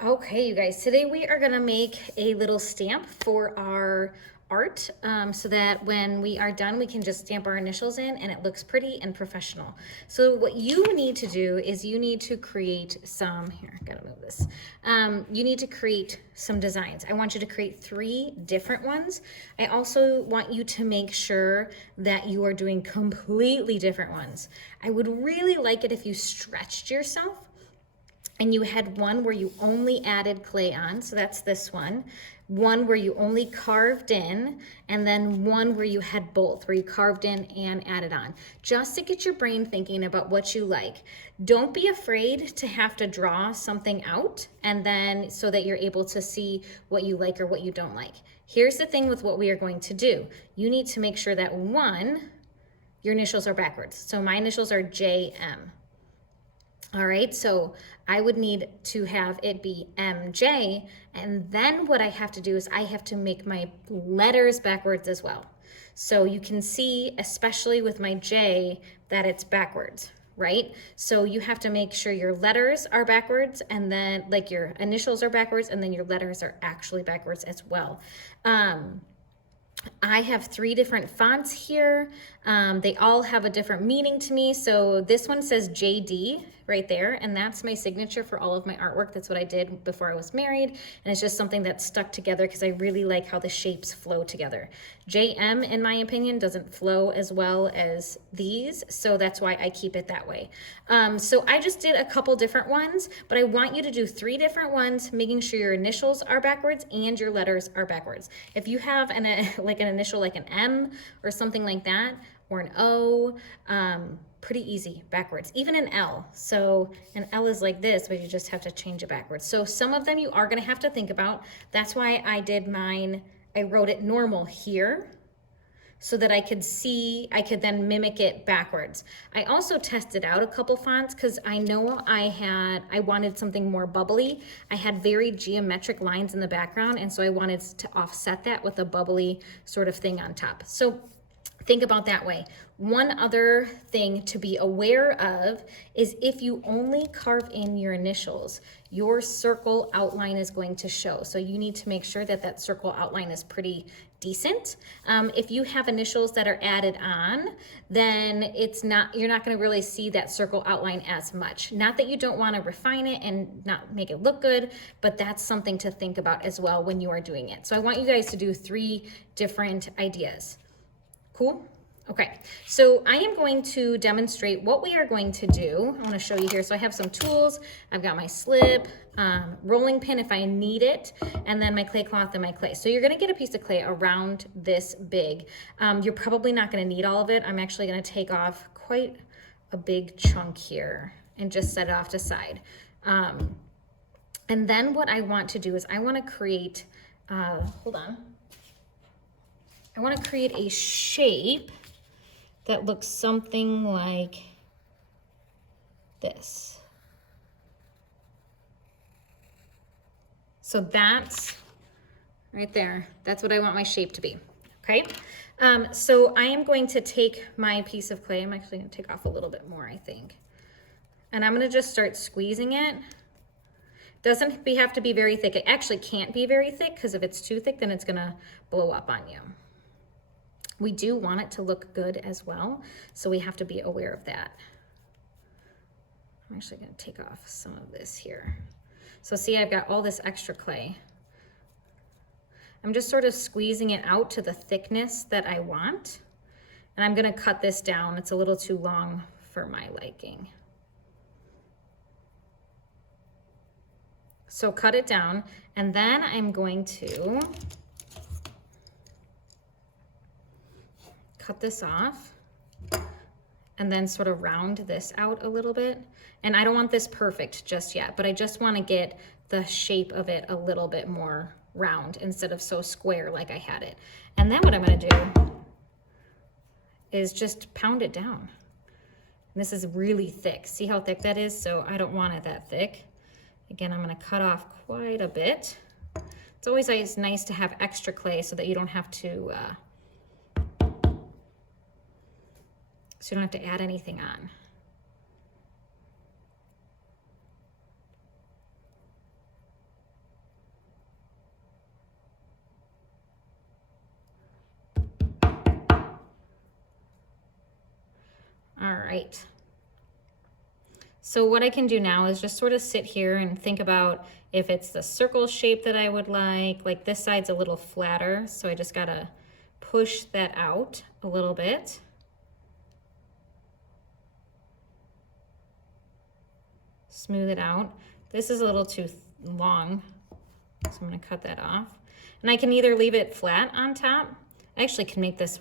Okay, you guys, today we are gonna make a little stamp for our art so that when we are done, we can just stamp our initials in and it looks pretty and professional. So what you need to do is you need to create some, here, gotta move this. You need to create some designs. I want you to create 3 different ones. I also want you to make sure that you are doing completely different ones. I would really like it if you stretched yourself and you had one where you only added clay on, so that's this one where you only carved in, and then one where you had both, where you carved in and added on, just to get your brain thinking about what you like. Don't be afraid to have to draw something out, and then so that you're able to see what you like or what you don't like. Here's the thing with what we are going to do. You need to make sure that your initials are backwards. So my initials are JM. All right, so I would need to have it be MJ, and then what I have to do is I have to make my letters backwards as well. So you can see, especially with my J, that it's backwards, right? So you have to make sure your letters are backwards, and then like your initials are backwards, and then your letters are actually backwards as well. I have 3 different fonts here. They all have a different meaning to me. So this one says JD right there, and that's my signature for all of my artwork. That's what I did before I was married, and it's just something that stuck together because I really like how the shapes flow together. JM, in my opinion, doesn't flow as well as these, so that's why I keep it that way. So I just did a couple different ones, but I want you to do 3 different ones, making sure your initials are backwards and your letters are backwards. If you have an initial like an M or something like that, or an O, pretty easy backwards, even an L. So an L is like this, but you just have to change it backwards. So some of them you are gonna have to think about. That's why I did mine, I wrote it normal here so that I could then mimic it backwards. I also tested out a couple fonts because I know I wanted something more bubbly. I had very geometric lines in the background, and so I wanted to offset that with a bubbly sort of thing on top. So think about that way. One other thing to be aware of is if you only carve in your initials, your circle outline is going to show. So you need to make sure that that circle outline is pretty decent. If you have initials that are added on, then you're not going to really see that circle outline as much. Not that you don't want to refine it and not make it look good, but that's something to think about as well when you are doing it. So I want you guys to do 3 different ideas. Cool? Okay, so I am going to demonstrate what we are going to do. I want to show you here. So I have some tools. I've got my slip, rolling pin if I need it, and then my clay cloth and my clay. So you're going to get a piece of clay around this big. You're probably not going to need all of it. I'm actually going to take off quite a big chunk here and just set it off to the side. And then what I want to do is I want to create, hold on. I want to create a shape that looks something like this. So that's right there. That's what I want my shape to be, okay? So I am going to take my piece of clay. I'm actually going to take off a little bit more, I think. And I'm going to just start squeezing it. Doesn't have to be very thick. It actually can't be very thick because if it's too thick, then it's going to blow up on you. We do want it to look good as well, so we have to be aware of that. I'm actually going to take off some of this here. So see, I've got all this extra clay. I'm just sort of squeezing it out to the thickness that I want, and I'm going to cut this down. It's a little too long for my liking. So cut it down, and then I'm going to cut this off and then sort of round this out a little bit. And I don't want this perfect just yet, but I just want to get the shape of it a little bit more round instead of so square like I had it. And then what I'm going to do is just pound it down. And this is really thick. See how thick that is? So I don't want it that thick. Again, I'm going to cut off quite a bit. It's always nice to have extra clay so that you don't have to add anything on. right. So what I can do now is just sort of sit here and think about if it's the circle shape that I would like this side's a little flatter, so I just gotta push that out a little bit. Smooth it out. This is a little too long, so I'm gonna cut that off. And I can either leave it flat on top. I actually can make this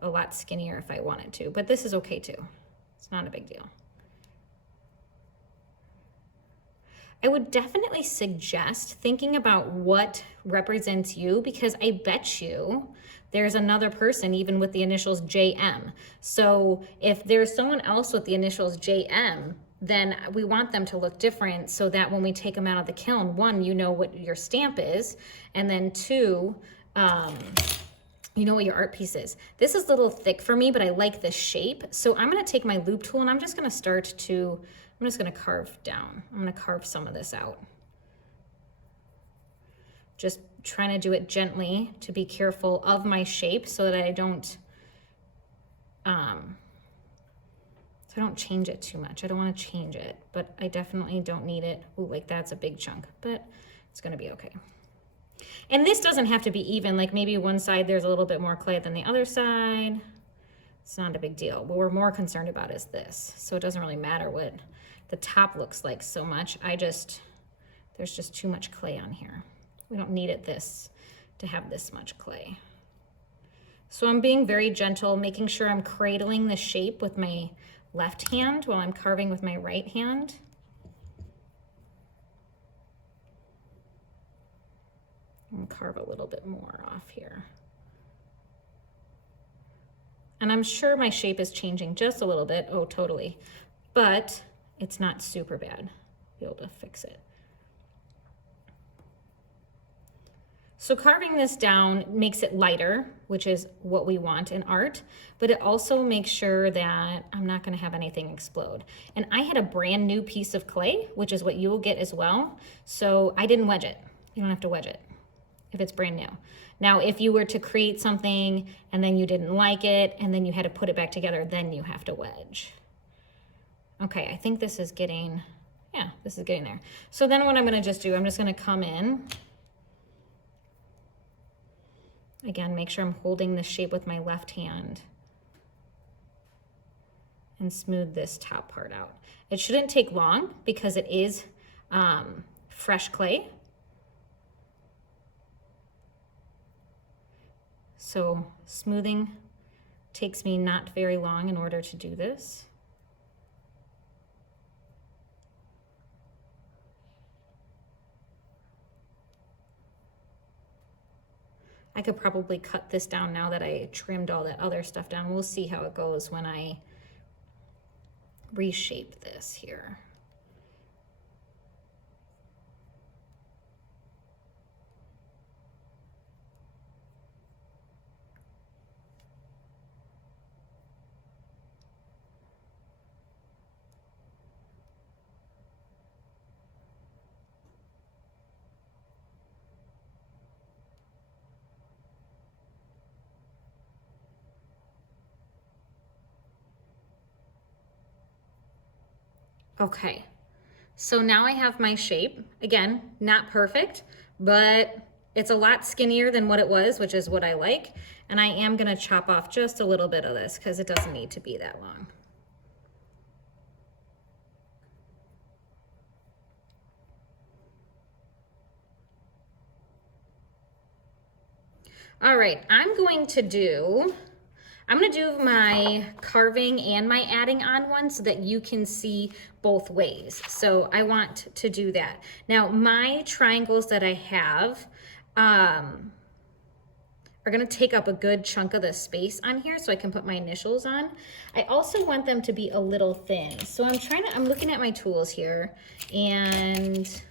a lot skinnier if I wanted to, but this is okay too. It's not a big deal. I would definitely suggest thinking about what represents you, because I bet you there's another person even with the initials JM. So if there's someone else with the initials JM, then we want them to look different so that when we take them out of the kiln, one, you know what your stamp is, and then two, you know what your art piece is. This is a little thick for me, but I like the shape. So I'm gonna take my loop tool and I'm just gonna I'm just gonna carve down. I'm gonna carve some of this out. Just trying to do it gently to be careful of my shape so that I don't change it too much. I don't wanna change it, but I definitely don't need it. Ooh, like that's a big chunk, but it's gonna be okay. And this doesn't have to be even, like maybe one side there's a little bit more clay than the other side. It's not a big deal. What we're more concerned about is this. So it doesn't really matter what the top looks like so much. There's just too much clay on here. We don't need it to have this much clay. So I'm being very gentle, making sure I'm cradling the shape with my left hand while I'm carving with my right hand. And carve a little bit more off here. And I'm sure my shape is changing just a little bit. Oh, totally. But it's not super bad. Be able to fix it. So carving this down makes it lighter, which is what we want in art, but it also makes sure that I'm not gonna have anything explode. And I had a brand new piece of clay, which is what you will get as well. So I didn't wedge it. You don't have to wedge it if it's brand new. Now, if you were to create something and then you didn't like it and then you had to put it back together, then you have to wedge. Okay, I think this is getting there. So then what I'm gonna just do, I'm just gonna come in. Again, make sure I'm holding the shape with my left hand and smooth this top part out. It shouldn't take long because it is fresh clay. So smoothing takes me not very long in order to do this. I could probably cut this down now that I trimmed all that other stuff down. We'll see how it goes when I reshape this here. Okay, so now I have my shape. Again, not perfect, but it's a lot skinnier than what it was, which is what I like. And I am gonna chop off just a little bit of this because it doesn't need to be that long. All right, I'm gonna do my carving and my adding on one so that you can see both ways. So I want to do that. Now my triangles that I have are gonna take up a good chunk of the space on here so I can put my initials on. I also want them to be a little thin. So I'm looking at my tools here and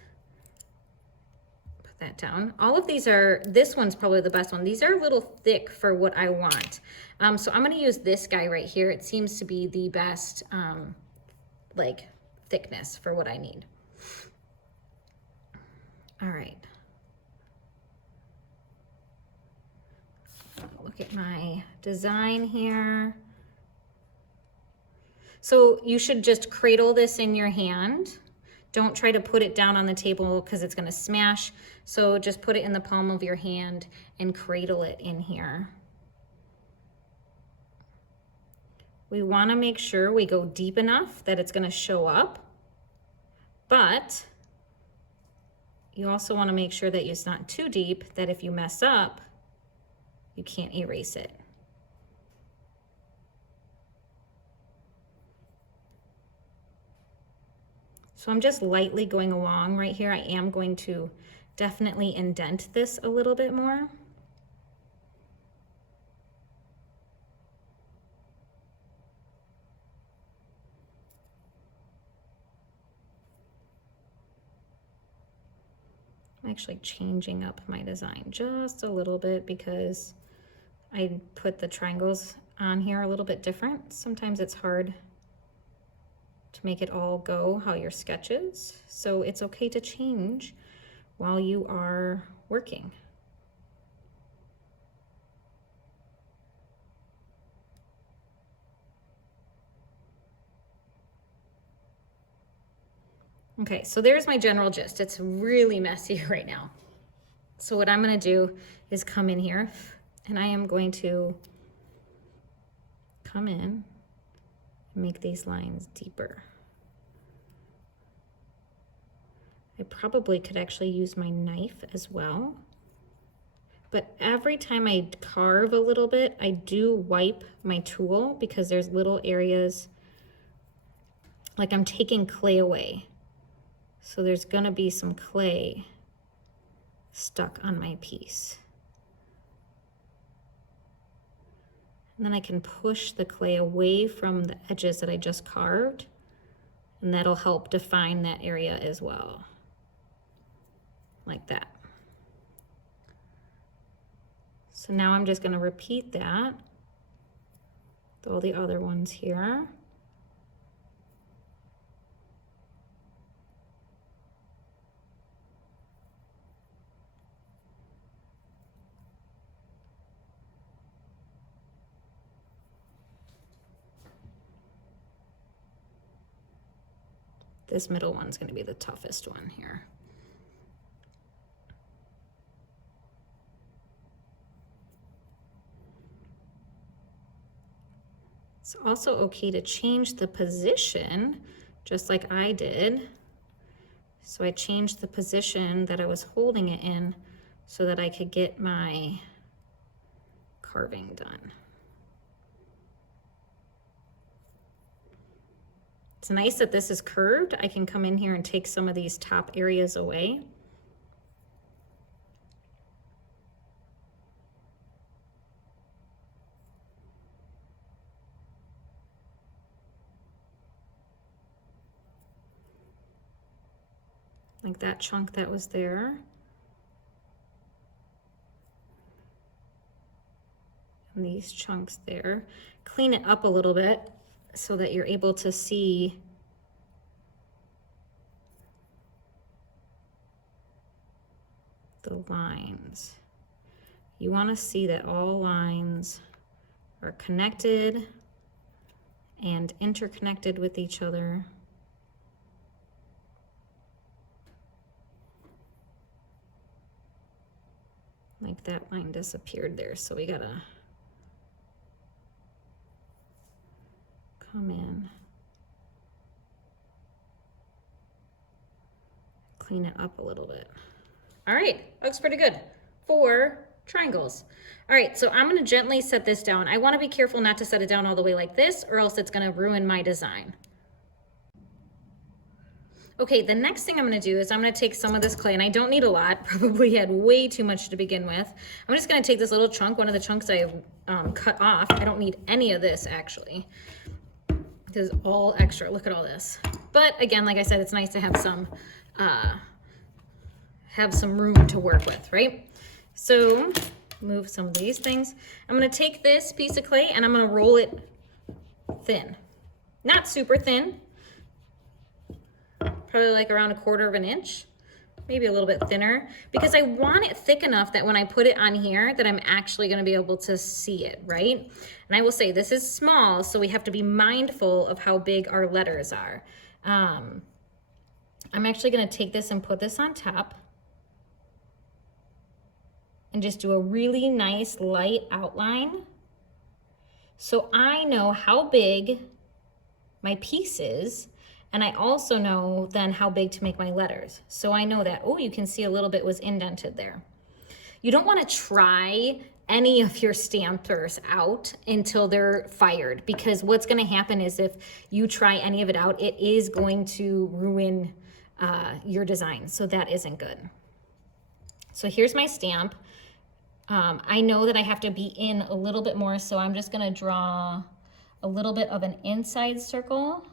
that down. All of these this one's probably the best one. These are a little thick for what I want. So I'm gonna use this guy right here. It seems to be the best like thickness for what I need. All right. Look at my design here. So you should just cradle this in your hand. Don't try to put it down on the table because it's gonna smash. So just put it in the palm of your hand and cradle it in here. We wanna make sure we go deep enough that it's gonna show up, but you also wanna make sure that it's not too deep, that if you mess up, you can't erase it. So I'm just lightly going along right here. I am going to definitely indent this a little bit more. I'm actually changing up my design just a little bit because I put the triangles on here a little bit different. Sometimes it's hard to make it all go how your sketch is. So it's okay to change while you are working. Okay, so there's my general gist. It's really messy right now. So what I'm gonna do is come in here and I am going to come in and make these lines deeper. I probably could actually use my knife as well. But every time I carve a little bit, I do wipe my tool because there's little areas, like I'm taking clay away. So there's gonna be some clay stuck on my piece. And then I can push the clay away from the edges that I just carved, and that'll help define that area as well, like that. So now I'm just gonna repeat that with all the other ones here. This middle one's gonna be the toughest one here. It's also okay to change the position, just like I did. So I changed the position that I was holding it in so that I could get my carving done. It's nice that this is curved. I can come in here and take some of these top areas away. Like that chunk that was there. And these chunks there. Clean it up a little bit so that you're able to see the lines. You want to see that all lines are connected and interconnected with each other. Like that line disappeared there, so we gotta come in, clean it up a little bit. All right, looks pretty good. 4 triangles. All right, so I'm gonna gently set this down. I wanna be careful not to set it down all the way like this, or else it's gonna ruin my design. Okay, the next thing I'm gonna do is I'm gonna take some of this clay, and I don't need a lot, probably had way too much to begin with. I'm just gonna take this little chunk, one of the chunks I have cut off. I don't need any of this actually. This is all extra, look at all this. But again, like I said, it's nice to have some room to work with, right? So move some of these things. I'm gonna take this piece of clay and I'm gonna roll it thin. Not super thin, probably like around 1/4 of an inch. maybe a little bit thinner, because I want it thick enough that when I put it on here that I'm actually going to be able to see it, right? And I will say this is small, so we have to be mindful of how big our letters are. I'm actually going to take this and put this on top and just do a really nice light outline so I know how big my piece is, and I also know then how big to make my letters. So I know that, oh, you can see a little bit was indented there. You don't want to try any of your stampers out until they're fired, because what's going to happen is if you try any of it out, it is going to ruin your design. So that isn't good. So here's my stamp. I know that I have to be in a little bit more, so I'm just going to draw a little bit of an inside circle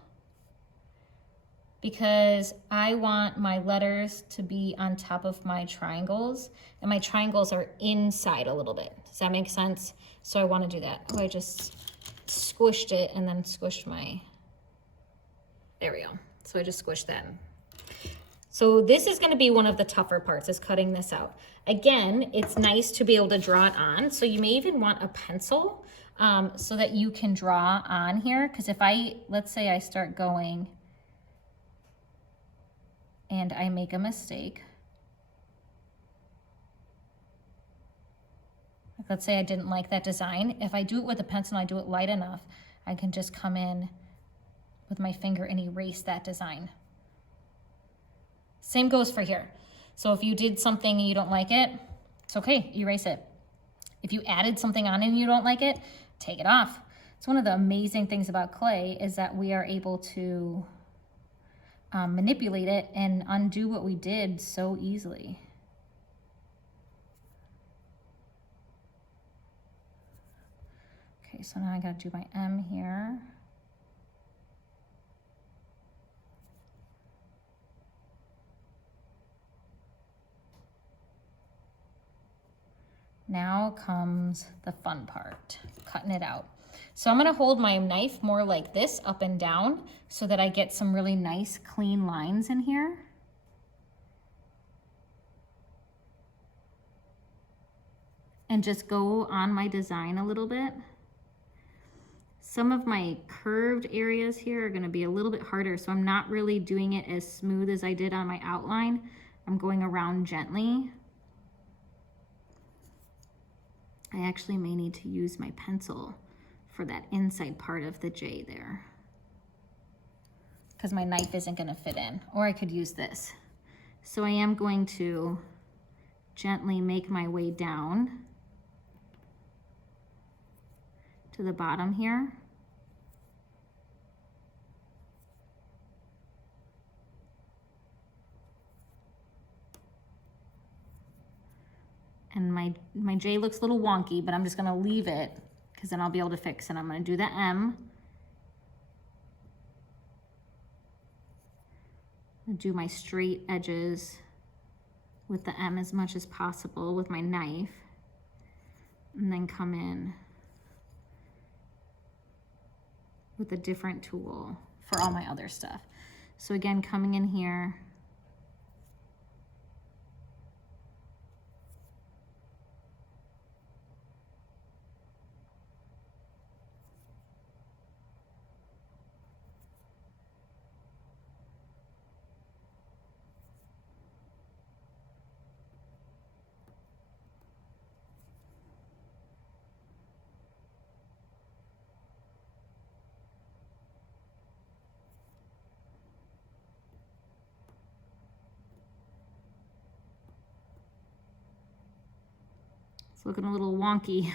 because I want my letters to be on top of my triangles, and my triangles are inside a little bit. Does that make sense? So I want to do that. Oh, I just squished it and then squished my, there we go. So I just squished that. So this is going to be one of the tougher parts, is cutting this out. Again, it's nice to be able to draw it on. So you may even want a pencil so that you can draw on here. Because if let's say I start going and I make a mistake. Let's say I didn't like that design. If I do it with a pencil and I do it light enough, I can just come in with my finger and erase that design. Same goes for here. So if you did something and you don't like it, it's okay, erase it. If you added something on and you don't like it, take it off. It's one of the amazing things about clay is that we are able to manipulate it and undo what we did so easily. Okay, so now I gotta do my M here. Now comes the fun part, cutting it out. So I'm gonna hold my knife more like this, up and down, so that I get some really nice clean lines in here. And just go on my design a little bit. Some of my curved areas here are gonna be a little bit harder, so I'm not really doing it as smooth as I did on my outline. I'm going around gently. I actually may need to use my pencil for that inside part of the J there, because my knife isn't gonna fit in, or I could use this. So I am going to gently make my way down to the bottom here. And my J looks a little wonky, but I'm just gonna leave it because then I'll be able to fix it. I'm gonna do the M. I'm gonna do my straight edges with the M as much as possible with my knife, and then come in with a different tool for all my other stuff. So again, coming in here, it's looking a little wonky.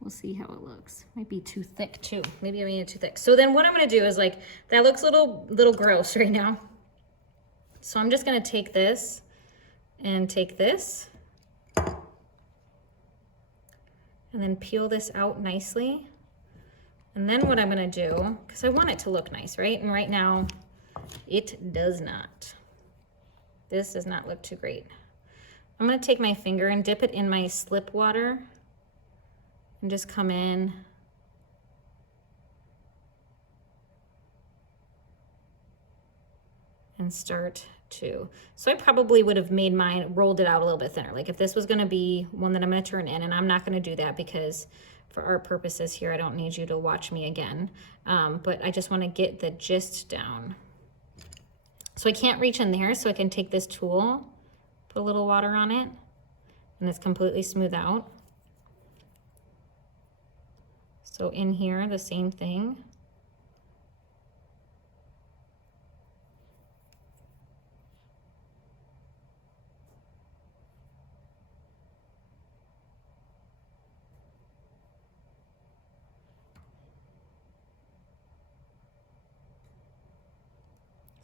We'll see how it looks. Might be too thick too. Maybe I made it too thick. So then what I'm gonna do is, like, that looks a little gross right now. So I'm just gonna take this and take this and then peel this out nicely. And then what I'm gonna do, because I want it to look nice, right? And right now it does not. This does not look too great. I'm gonna take my finger and dip it in my slip water and just come in and start 2. So I probably would have made mine, rolled it out a little bit thinner. Like if this was gonna be one that I'm gonna turn in, and I'm not gonna do that because for our purposes here, I don't need you to watch me again. But I just wanna get the gist down. So I can't reach in there, so I can take this tool, put a little water on it, and it's completely smooth out. So in here, the same thing.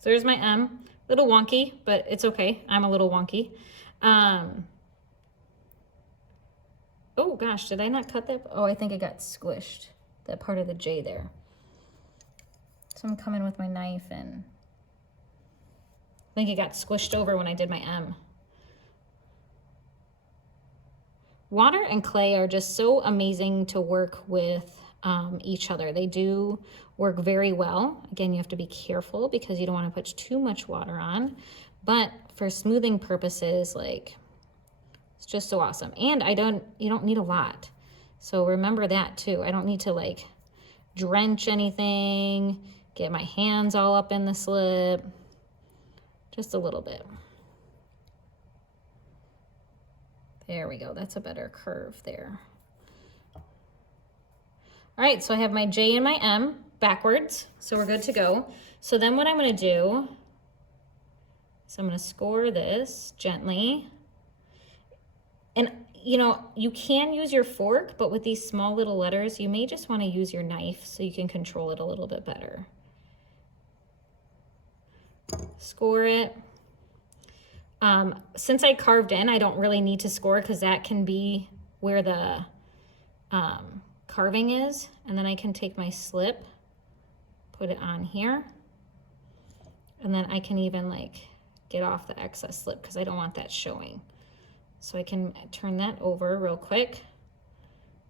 So there's my M, a little wonky, but it's okay. I'm a little wonky. Oh gosh, did I not cut that? Oh, I think it got squished, that part of the J there. So I'm coming with my knife and I think it got squished over when I did my M. Water and clay are just so amazing to work with each other. They do work very well. Again, you have to be careful because you don't want to put too much water on, but for smoothing purposes, like, it's just so awesome. And you don't need a lot. So remember that too. I don't need to like drench anything, get my hands all up in the slip, just a little bit. There we go, that's a better curve there. All right, so I have my J and my M backwards, so we're good to go. So then what I'm gonna do is I'm gonna score this gently. And you know, you can use your fork, but with these small little letters, you may just wanna use your knife so you can control it a little bit better. Score it. Since I carved in, I don't really need to score because that can be where the carving is. And then I can take my slip, put it on here. And then I can even like get off the excess slip because I don't want that showing. So I can turn that over real quick,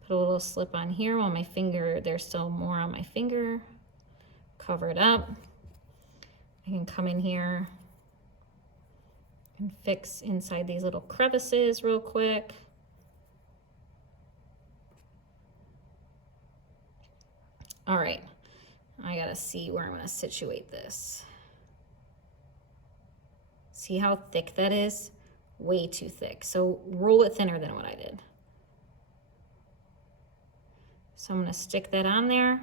put a little slip on here while my finger, there's still more on my finger, cover it up. I can come in here and fix inside these little crevices real quick. All right, I gotta see where I'm gonna situate this. See how thick that is? Way too thick. So roll it thinner than what I did. So I'm gonna stick that on there.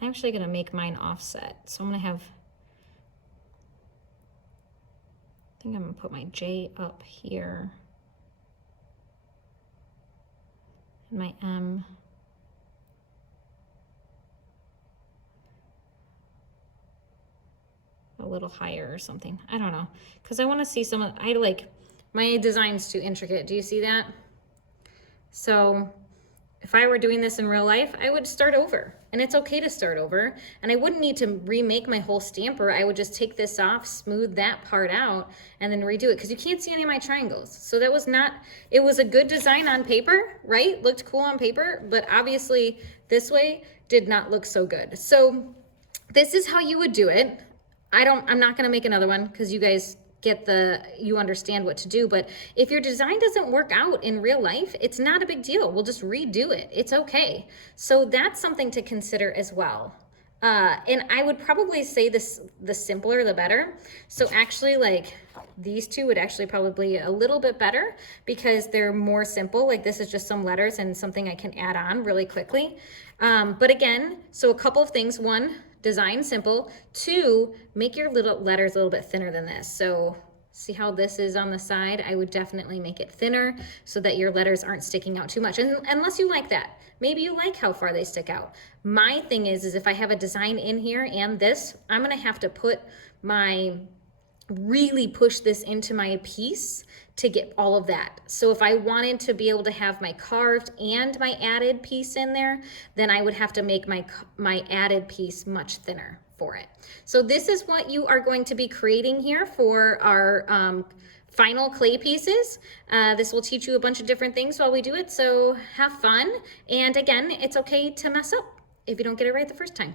I'm actually gonna make mine offset. So I'm gonna have, I think I'm gonna put my J up here. And my M. A little higher or something. I don't know. Because I wanna see some of, I like, my design's too intricate. Do you see that? So if I were doing this in real life, I would start over. And it's okay to start over. And I wouldn't need to remake my whole stamper. I would just take this off, smooth that part out, and then redo it. Because you can't see any of my triangles. So that was not, it was a good design on paper, right? Looked cool on paper, but obviously this way did not look so good. So this is how you would do it. I'm not gonna make another one because you guys you understand what to do, but if your design doesn't work out in real life, it's not a big deal. We'll just redo it. It's okay. So that's something to consider as well. And I would probably say the simpler, the better. So actually like these two would actually probably be a little bit better because they're more simple. Like this is just some letters and something I can add on really quickly. But again, so a couple of things. One, design simple. Two, make your little letters a little bit thinner than this. So see how this is on the side? I would definitely make it thinner so that your letters aren't sticking out too much. And unless you like that, maybe you like how far they stick out. My thing is if I have a design in here and this, I'm gonna have to really push this into my piece to get all of that. So if I wanted to be able to have my carved and my added piece in there, then I would have to make my added piece much thinner for it. So this is what you are going to be creating here for our final clay pieces. This will teach you a bunch of different things while we do it, so have fun. And again, it's okay to mess up if you don't get it right the first time.